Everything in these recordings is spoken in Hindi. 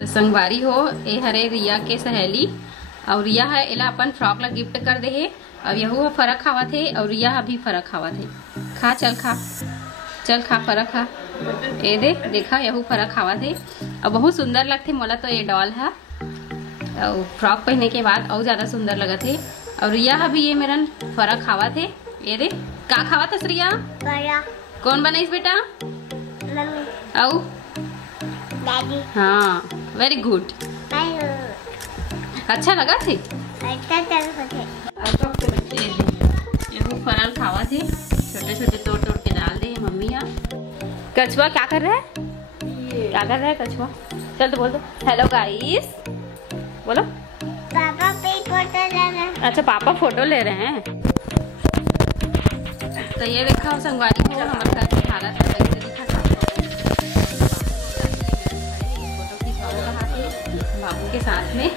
संगवारी हो ए हरे रिया के सहेली और रिया है एला अपन फ्रॉक ला गिफ्ट कर दे है। अब यहू फरक खावा थे और रिया अभी फरक खावा थे। खा चल खा फरक खा। ए देखा यहू फरक खावा थे और बहुत सुंदर लगते मोला तो ये डॉल है और फ्रॉक पहनने के बाद और ज्यादा सुंदर लगा थे। और रिया अभी ये मेरा फरक खावा थे। ये दे का खावा था रिया? कौन बनाइस बेटा? आओ दादी। हाँ वेरी गुड। अच्छा लगा थे? ये फरल खावा थे, छोटे छोटे तोड़ तोड़ के डाल दे मम्मी। यहाँ कछुआ क्या कर रहा है? क्या कर रहा है कछुआ? चल तो बोल दो हेलो गाइस बोलो। पापा फोटो ले रहे हैं। अच्छा पापा फोटो ले रहे हैं। तो ये देखा संगवारी को हमारे घर की हालत बाबू के साथ में।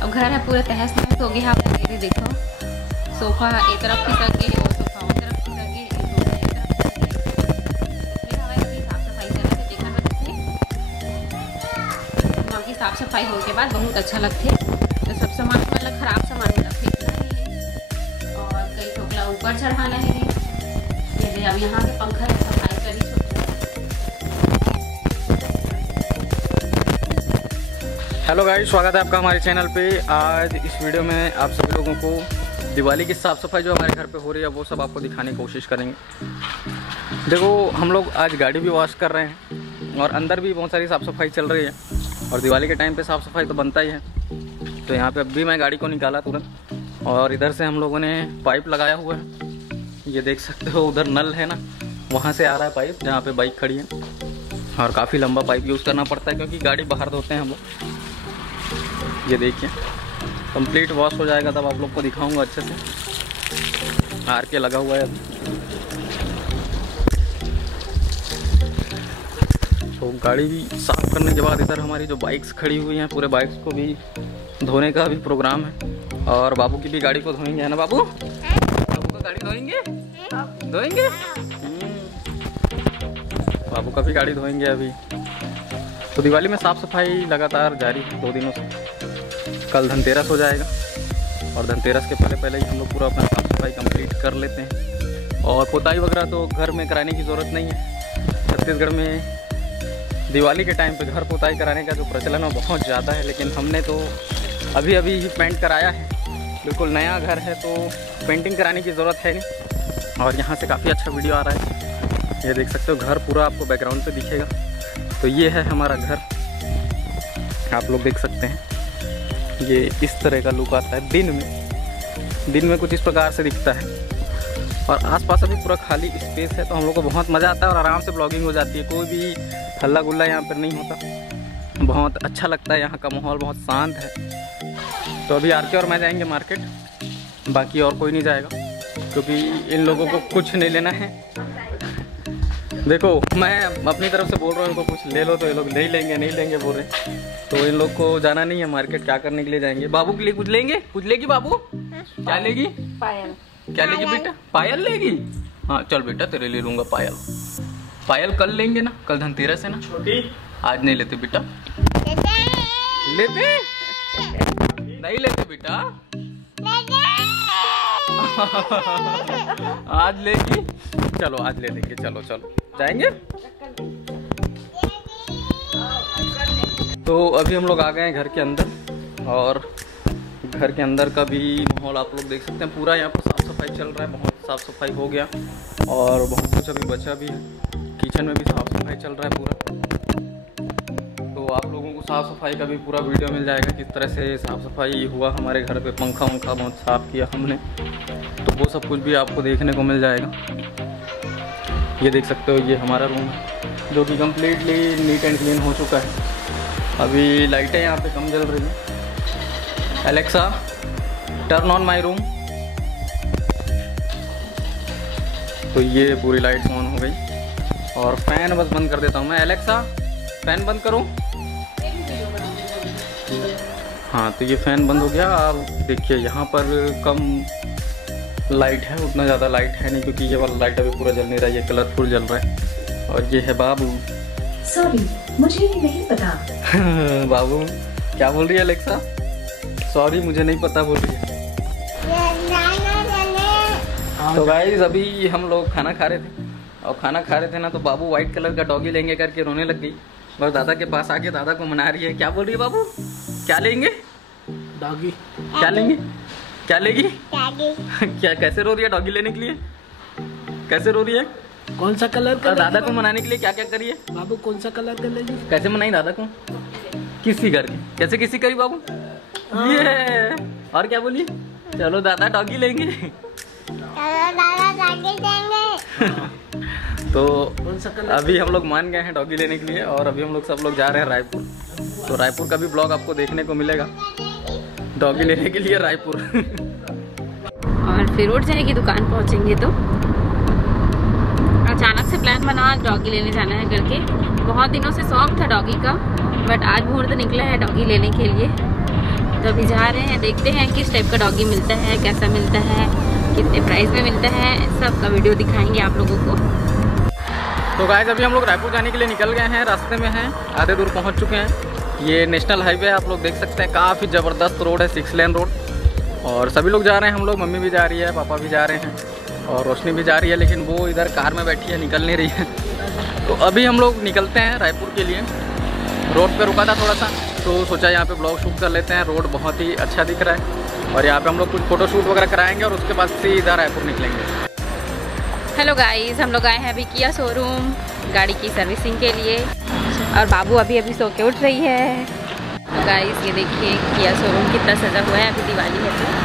अब घर है पूरा तहस नहस हो गया। आप देखो सोफा एक तरफ खिसक गए और सोफा उस तरफ खिसक गए। साफ सफाई की साफ सफाई होने के बाद बहुत अच्छा लगते। तो सब सामान मतलब खराब सामान मतलब फेंकना है और कई ठोकला ऊपर चढ़ाना है। ये अब यहाँ पे पंखा सफाई करी। हेलो गाइस, स्वागत है आपका हमारे चैनल पे। आज इस वीडियो में आप सभी लोगों को दिवाली की साफ़ सफाई जो हमारे घर पे हो रही है वो सब आपको दिखाने की कोशिश करेंगे। देखो हम लोग आज गाड़ी भी वॉश कर रहे हैं और अंदर भी बहुत सारी साफ़ सफाई चल रही है और दिवाली के टाइम पे साफ़ सफाई तो बनता ही है। तो यहाँ पे अब भी मैं गाड़ी को निकाला तुरंत और इधर से हम लोगों ने पाइप लगाया हुआ है। ये देख सकते हो उधर नल है ना, वहाँ से आ रहा है पाइप जहाँ पे बाइक खड़ी है और काफ़ी लंबा पाइप यूज़ करना पड़ता है क्योंकि गाड़ी बाहर धोते हैं हम लोग। ये देखिए कंप्लीट वॉश हो जाएगा तब आप लोग को दिखाऊंगा अच्छे से। आर के लगा हुआ है अभी। तो गाड़ी भी साफ़ करने के बाद इधर हमारी जो बाइक्स खड़ी हुई हैं पूरे बाइक्स को भी धोने का भी प्रोग्राम है और बाबू की भी गाड़ी को धोएंगे, है ना बाबू? बाबू का गाड़ी धोएंगे बाबू का भी गाड़ी धोएंगे अभी। तो दिवाली में साफ़ सफाई लगातार जारी है 2 दिनों से। कल धनतेरस हो जाएगा और धनतेरस के पहले ही हम लोग पूरा अपना साफ़ सफाई कंप्लीट कर लेते हैं। और पुताई वगैरह तो घर में कराने की ज़रूरत नहीं है। छत्तीसगढ़ में दिवाली के टाइम पे घर पुताई कराने का जो प्रचलन है बहुत ज़्यादा है, लेकिन हमने तो अभी ही पेंट कराया है। बिल्कुल नया घर है तो पेंटिंग कराने की ज़रूरत है नहीं। और यहाँ से काफ़ी अच्छा वीडियो आ रहा है। ये देख सकते हो घर पूरा आपको बैकग्राउंड पे दिखेगा। तो ये है हमारा घर, आप लोग देख सकते हैं। ये इस तरह का लुक आता है दिन में कुछ इस प्रकार से दिखता है। और आसपास अभी पूरा खाली स्पेस है तो हम लोग को बहुत मज़ा आता है और आराम से ब्लॉगिंग हो जाती है। कोई भी हल्ला गुल्ला यहाँ पर नहीं होता। बहुत अच्छा लगता है, यहाँ का माहौल बहुत शांत है। तो अभी आर के और मैं जाएंगे मार्केट, बाकी और कोई नहीं जाएगा क्योंकि इन लोगों को कुछ नहीं लेना है। देखो मैं अपनी तरफ से बोल रहा हूँ इनको कुछ ले लो तो ये लोग नहीं लेंगे बोल रहे। तो इन लोग को जाना नहीं है मार्केट, क्या करने के लिए जाएंगे? बाबू के लिए कुछ लेंगे? कुछ लेगी बाबू? क्या लेगी? पायल। क्या लेगी बेटा? पायल लेगी? हाँ चल बेटा तेरे लिए लूंगा पायल कल लेंगे ना, कल धनतेरस है ना छोटी। आज नहीं लेते बेटा? लेते नहीं लेते बेटा? आज लेगी? चलो आज ले लेंगे। चलो जाएंगे। तो अभी हम लोग आ गए हैं घर के अंदर और घर के अंदर का भी माहौल आप लोग देख सकते हैं। पूरा यहाँ पर साफ़ सफाई चल रहा है, बहुत साफ़ सफाई हो गया और बहुत कुछ अभी बचा भी है। किचन में भी साफ़ सफाई चल रहा है पूरा। तो आप लोगों को साफ़ सफाई का भी पूरा वीडियो मिल जाएगा, किस तरह से साफ़ सफाई हुआ हमारे घर पे। पंखा बहुत साफ़ किया हमने, तो वो सब कुछ भी आपको देखने को मिल जाएगा। ये देख सकते हो ये हमारा रूम है जो कि कम्प्लीटली नीट एंड क्लीन हो चुका है। अभी लाइटें यहाँ पे कम जल रही हैं। Alexa turn on my room. तो ये पूरी लाइट्स ऑन हो गई और फैन बस बंद कर देता हूँ मैं। एलेक्सा फैन बंद करो। हाँ तो ये फैन बंद हो गया। अब देखिए यहाँ पर कम लाइट है, उतना ज़्यादा लाइट है नहीं क्योंकि ये वाला लाइट अभी पूरा जल नहीं रहा है, ये कलरफुल जल रहा है। और ये है बाबू। सॉरी मुझे नहीं पता। बाबू क्या बोल रही है अलेक्सा? सॉरी मुझे नहीं पता बोल रही है। तो गाइस अभी हम लोग खाना खा रहे थे और खाना खा रहे थे ना तो बाबू व्हाइट कलर का डॉगी लेंगे करके रोने लग गई और दादा के पास आके दादा को मना रही है। क्या बोल रही है बाबू? क्या लेंगे? डॉगी। क्या लेंगे? क्या लेगी? डैडी क्या कैसे रो रही है डॉगी लेने के लिए? कैसे रो रही है? कौन सा कलर का? और दादा को मनाने के लिए क्या क्या करिए बाबू? कौन सा कलर का लेगी? कैसे मनाई दादा को? किसी करके कैसे किसी करी बाबू? ये और क्या बोली? चलो दादा डॉगी लेंगे। चलो दादा डैडी देंगे। कौन तो सा कलर? अभी हम लोग मान गए हैं डॉगी लेने के लिए और अभी हम लोग सब लोग जा रहे हैं रायपुर। तो रायपुर का भी ब्लॉग आपको देखने को मिलेगा, डॉगी लेने के लिए रायपुर। और फिर उठ जाएगी दुकान पहुंचेंगे तो। अचानक से प्लान बना डॉगी लेने जाना है करके। बहुत दिनों से शौक था डॉगी का, बट आज मुहूर्त निकला है डॉगी लेने के लिए। तो अभी जा रहे हैं, देखते हैं किस टाइप का डॉगी मिलता है, कैसा मिलता है, कितने प्राइस में मिलता है, सब का वीडियो दिखाएंगे आप लोगों को। तो गाइस अभी हम लोग रायपुर जाने के लिए निकल गए हैं, रास्ते में हैं, आधे दूर पहुंच चुके हैं। ये नेशनल हाईवे आप लोग देख सकते हैं, काफ़ी ज़बरदस्त रोड है, 6 लेन रोड। और सभी लोग जा रहे हैं, हम लोग, मम्मी भी जा रही है, पापा भी जा रहे हैं और रोशनी भी जा रही है, लेकिन वो इधर कार में बैठी है, निकल नहीं रही है। तो अभी हम लोग निकलते हैं रायपुर के लिए। रोड पे रुका था थोड़ा सा तो सोचा यहाँ पे ब्लॉग शूट कर लेते हैं। रोड बहुत ही अच्छा दिख रहा है और यहाँ पे हम लोग कुछ फ़ोटो शूट वगैरह कराएंगे और उसके बाद सीधा रायपुर निकलेंगे। हेलो गाइस, हम लोग आए हैं अभी किया शोरूम गाड़ी की सर्विसिंग के लिए और बाबू अभी सो के उठ रही है। तो गाइस ये देखिए किया शोरूम कितना सजा हुआ है, अभी दिवाली है तो।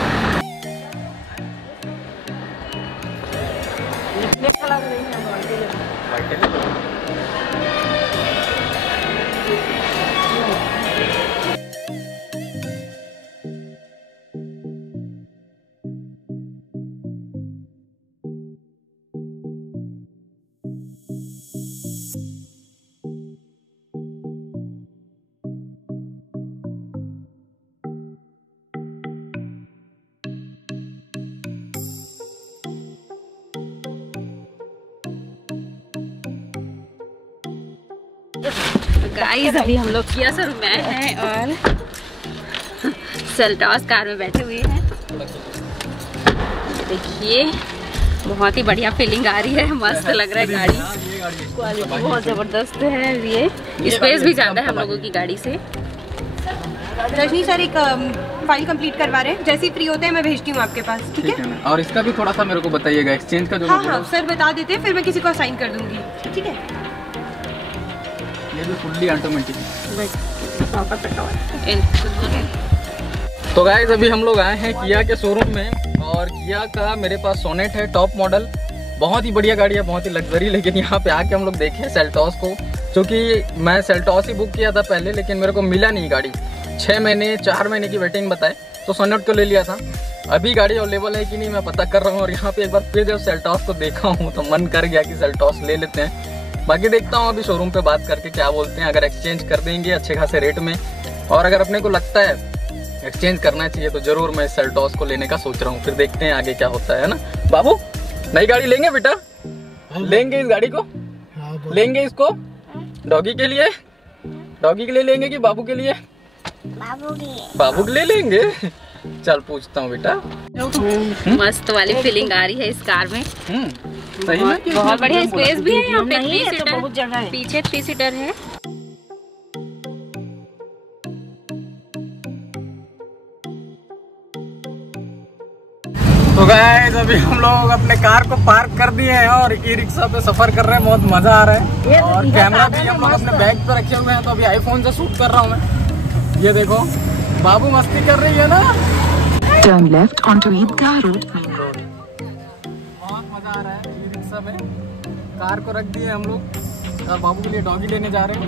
गाइस अभी हम लोग किया शोरूम में आए हैं और सेल्टॉस कार में बैठे हुए हैं। देखिए बहुत ही बढ़िया फीलिंग आ रही है, मस्त लग रहा है गाड़ी, क्वालिटी बहुत ज़बरदस्त है। ये स्पेस भी ज़्यादा है हम लोगों की गाड़ी से। रजनी सर एक फाइल कंप्लीट करवा रहे हैं, जैसे ही फ्री होते हैं मैं भेजती हूँ आपके पास, ठीक है? और इसका भी थोड़ा सा मेरे को बताइएगा एक्सचेंज का जो। हाँ सर बता देते हैं, फिर मैं किसी को असाइन कर दूंगी, ठीक है? ये भी फुल्ली ऑटोमेटिक। इन- तो गाइस अभी हम लोग आए हैं किया के शोरूम में और किया का मेरे पास सोनेट है, टॉप मॉडल, बहुत ही बढ़िया गाड़ी है, बहुत ही लग्जरी। लेकिन यहाँ पे आके हम लोग देखे सेल्टॉस को, क्योंकि मैं सेल्टॉस ही बुक किया था पहले, लेकिन मेरे को मिला नहीं गाड़ी। 6 महीने 4 महीने की वेटिंग बताए तो सोनेट को ले लिया था। अभी गाड़ी अवेलेबल है कि नहीं मैं पता कर रहा हूँ और यहाँ पे एक बार फिर जब सेल्टॉस को देखा हूँ तो मन कर गया कि सेल्टॉस ले लेते हैं। बाकी देखता हूँ अभी शोरूम पे बात करके क्या बोलते हैं, अगर एक्सचेंज कर देंगे अच्छे खासे रेट में, और अगर अपने को लगता है एक्सचेंज करना चाहिए तो जरूर मैं सेल्टॉस को लेने का सोच रहा हूँ। फिर देखते हैं आगे क्या होता है ना। बाबू नई गाड़ी लेंगे बेटा? लेंगे इस गाड़ी को? लेंगे इसको डॉगी के लिए? डॉगी के लिए लेंगे कि बाबू के लिए? बाबू के लिए लेंगे। चल पूछता हूँ बेटा। मस्त वाली फीलिंग आ रही है इस कार में। सही में बहुत बढ़िया स्पेस भी है यहाँ पे, नहीं, 3 ये तो बहुत जगह है। पीछे 3 सीटर है। तो गाइस अभी हम लोग अपने कार को पार्क कर दिए हैं और ई रिक्शा पे सफर कर रहे हैं, बहुत मजा आ रहा है। और कैमरा भी हम लोग अपने बैग पे रखे हुए हैं, तो अभी आईफोन से शूट कर रहा हूँ मैं। ये देखो बाबू मस्ती कर रही है ना। Turn left onto Eidgah Road, main road. बहुत मजा आ रहा है ई रिक्शा में। कार को रख दिए हम लोग और बाबू के लिए डॉगी लेने जा रहे हैं।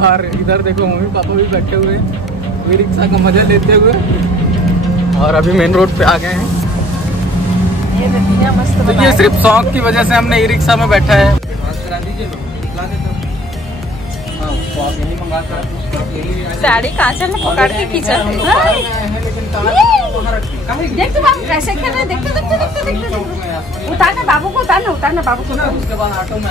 और इधर देखो मम्मी पापा भी बैठे हुए हैं ई रिक्शा का मजा लेते हुए। और अभी मेन रोड पे आ गए हैं। तो ये सिर्फ शौक की वजह से हमने ई रिक्शा में बैठा है। साड़ी कांचन में पकड़ के खींचा है। देख तो बाबू कैसे खेल रहे हैं, देखते देखते देखते देखते। उतारना बाबू को, उतारना बाबू को। उसके बाद ऑटो में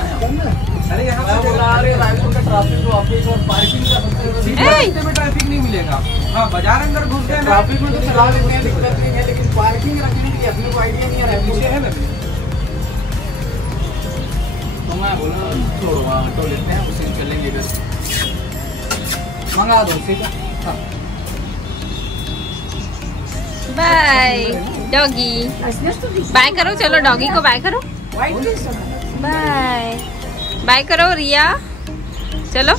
अरे यहाँ पे बोला अरे रायपुर का ट्रैफिक ऑफिस और पार्किंग का रास्ते में ट्रैफिक नहीं मिलेगा। हाँ बाजार अंदर घुस गए ट्रैफिक में तो चला लेते हैं, दिक्कत नहीं है, लेकिन पार्किंग रखने की अपने को आइडिया नहीं है। रायपुर से है ना तो मैं बोला छोड़ो ऑटो लेते हैं, उसी में चलेंगे बस। मंगा दो ठीक है। हाँ बाय डॉगी, बाय करो, चलो डॉगी को बाय करो, बाय बाय करो रिया, चलो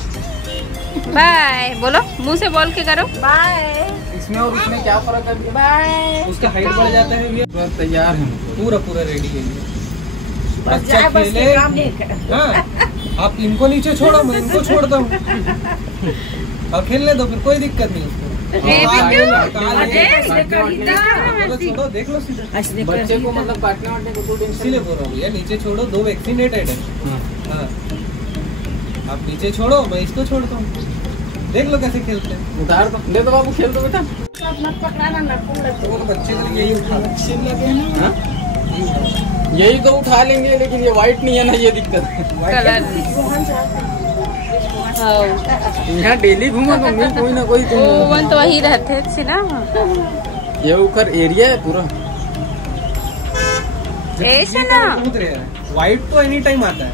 बाय बोलो, मुंह से बोल के करो बाय। इसमें और उसमें क्या फर्क है? बाय। उसका हाइट बढ़ जाता है भैया। तैयार है, पूरा रेडी है अच्छा खेले। हाँ आप इनको नीचे छोड़ो, मैं इनको छोड़ता हूँ और खेलने दो, फिर कोई दिक्कत नहीं उसको। छोड़ो देख लो बच्चे को, मतलब काटने वाटने को तो इसीलिए बोल रहा हूँ भैया, नीचे छोड़ो, 2 वैक्सीनेटेड है। हाँ आप नीचे छोड़ो, मैं इसको छोड़ता हूँ, देख लो कैसे खेलते हैं। उतार दो, दे दो बाबू, खेल दो बेटा। वो तो बच्चे के लिए यही उठा, यही तो उठा लेंगे, लेकिन ये व्हाइट नहीं है ना, ये दिक्कत है। यहाँ डेली घूमा तो मैं कोई ना कोई वन तो वही रहते थे ना। ये ऊपर एरिया है पूरा ऐसा ना, बहुत रेयर है। व्हाइट तो एनी टाइम आता है,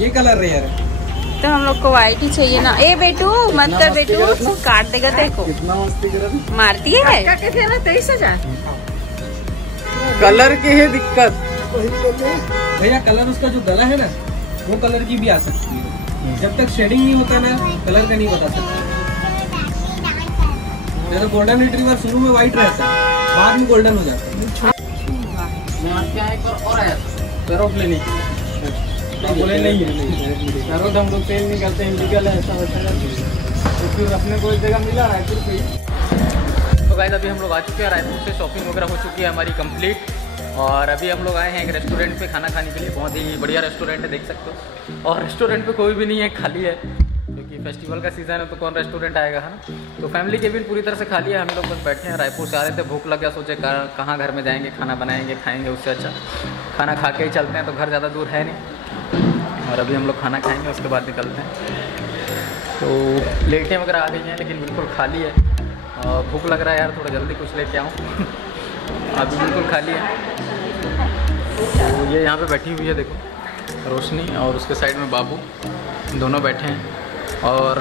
ये कलर रेयर है। तो हम लोग को व्हाइट ही चाहिए ना। ए बेटू मत कर बेटू, काट देगा तेरे को। कितना मस्ती कर मारती है ना 23,000। कलर की है दिक्कत भैया, कलर उसका जो गला है ना वो कलर की भी आ सकती है। जब तक शेडिंग नहीं होता ना कलर का नहीं बता सकता। जैसे गोल्डन रिट्रीवर शुरू में व्हाइट रहता है, बाद में गोल्डन हो जाता है। बोले नहीं है, हम लोग सेल नहीं करते, इलीगल है ऐसा वैसा, तो फिर अपने को एक जगह मिला रायपुर पे। तो गाइस अभी हम लोग आ चुके हैं रायपुर से, शॉपिंग वगैरह हो चुकी है हमारी कंप्लीट। और अभी हम लोग आए हैं एक रेस्टोरेंट पे खाना खाने के लिए। बहुत ही बढ़िया रेस्टोरेंट है, देख सकते हो। और रेस्टोरेंट पे कोई भी नहीं है, खाली है, क्योंकि फेस्टिवल का सीज़न है तो कौन रेस्टोरेंट आएगा, है ना। तो फैमिली केबिन पूरी तरह से खाली है, हम लोग बस बैठे हैं। रायपुर से आ रहे थे, भूख लग गया, सोचे कहाँ घर में जाएंगे, खाना बनाएंगे खाएंगे, उससे अच्छा खाना खा के ही चलते हैं, तो घर ज़्यादा दूर है नहीं। और अभी हम लोग खाना खाएँगे, उसके बाद निकलते हैं। तो लेटें वगैरह आ गई हैं, लेकिन बिल्कुल खाली है। और भूख लग रहा है यार, थोड़ा जल्दी कुछ लेके आऊँ अभी बिल्कुल खाली है। तो ये यहाँ पे बैठी हुई है, देखो रोशनी, और उसके साइड में बाबू, दोनों बैठे हैं। और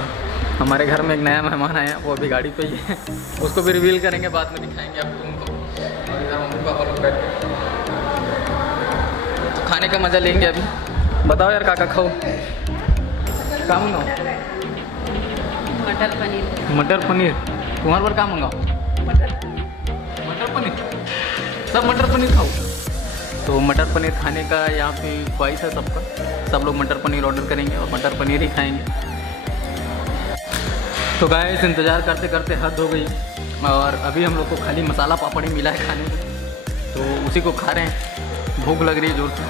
हमारे घर में एक नया मेहमान आया, वो अभी गाड़ी पे ही है, उसको भी रिवील करेंगे, बाद में दिखाएंगे आप लोगों को। और इधर मम्मी पापा लोग बैठे, तो खाने का मज़ा लेंगे अभी। बताओ यार काका खाओ, क्या मंगाओ? मटर पनीर। मटर पनीर तुम्हारे पर क्या मंगाओ? मटर पनीर, सब मटर पनीर खाओ। तो मटर पनीर खाने का यहाँ पे ख्वाहिश है सबका, सब लोग मटर पनीर ऑर्डर करेंगे और मटर पनीर ही खाएंगे। तो गाइस इंतज़ार करते करते हद हो गई, और अभी हम लोग को खाली मसाला पापड़ ही मिला है खाने को, तो उसी को खा रहे हैं। भूख लग रही है जोर से,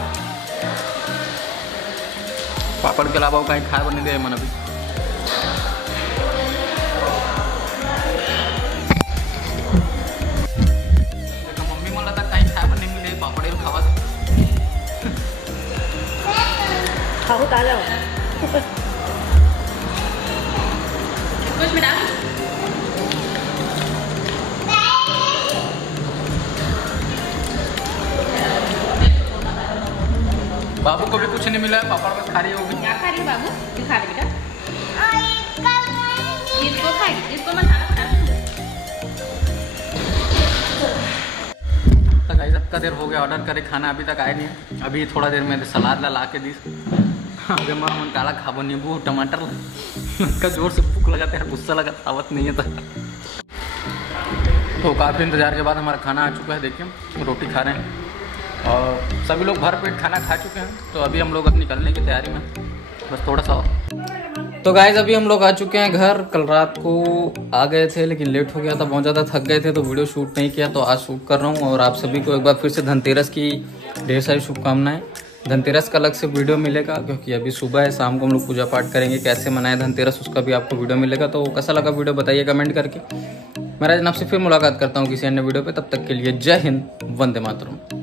पापड़ के अलावा कहीं खाए बने दे मन अभी। बाबू को भी कुछ नहीं मिला है, पापड़ बस खा रही होगी। क्या खा रही है बाबू? दिखा दे बेटा, इसको खाएगी, इसको मत खाना। तो गाइस सबका देर हो गया ऑर्डर करे, खाना अभी तक आया नहीं है। अभी थोड़ा देर में सलाद ला के दी, अगर मन काला खाबो, नींबू टमाटर का जोर से भूख लगा था, गुस्सा लगा, आवत नहीं है था। तो काफ़ी इंतज़ार के बाद हमारा खाना आ चुका है, देखिए रोटी खा रहे हैं और सभी लोग भर पेट खाना खा चुके हैं। तो अभी हम लोग अब निकलने की तैयारी में, बस थोड़ा सा और। तो गाइस अभी हम लोग आ चुके हैं घर। कल रात को आ गए थे, लेकिन लेट हो गया था, बहुत ज़्यादा थक गए थे, तो वीडियो शूट नहीं किया, तो आज शूट कर रहा हूँ। और आप सभी को एक बार फिर से धनतेरस की ढेर सारी शुभकामनाएं। धनतेरस का अलग से वीडियो मिलेगा, क्योंकि अभी सुबह है, शाम को हम लोग पूजा पाठ करेंगे, कैसे मनाए धनतेरस उसका भी आपको वीडियो मिलेगा। तो कैसा लगा वीडियो बताइए कमेंट करके। मैं राजन आपसे फिर मुलाकात करता हूँ किसी अन्य वीडियो पे, तब तक के लिए जय हिंद, वंदे मातरम।